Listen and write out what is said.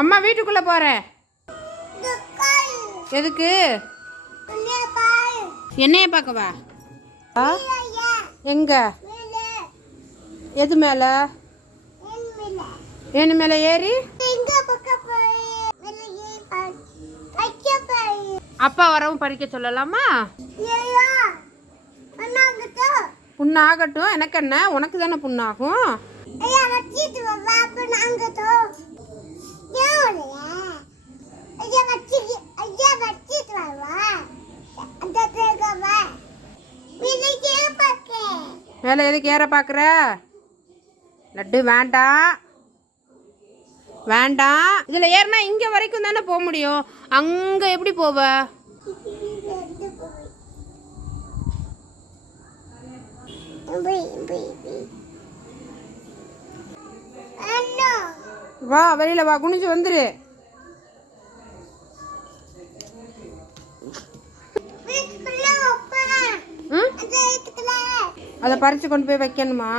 அம்மா வீட்டுக்குள்ளே போகிறேன். எதுக்கு? என்னைய பார்க்கவா? எங்க? எது மேலே? ஏன்னு மேலே ஏறி அப்பா வரவும் பறிக்க சொல்லலாமா? புண்ணாகட்டும், எனக்கு என்ன, உனக்கு தானே புண்ணாகும். மேலே எதுக்கு ஏற பார்க்குற? லட்டு வேண்டாம் வேண்டாம். இதில் ஏறினா இங்கே வரைக்கும் தானே போக முடியும், அங்கே எப்படி போவ? வா, வெளியில் வா, குனிஞ்சு வந்துரு. அதை பறித்து கொண்டு போய் வைக்கணுமா?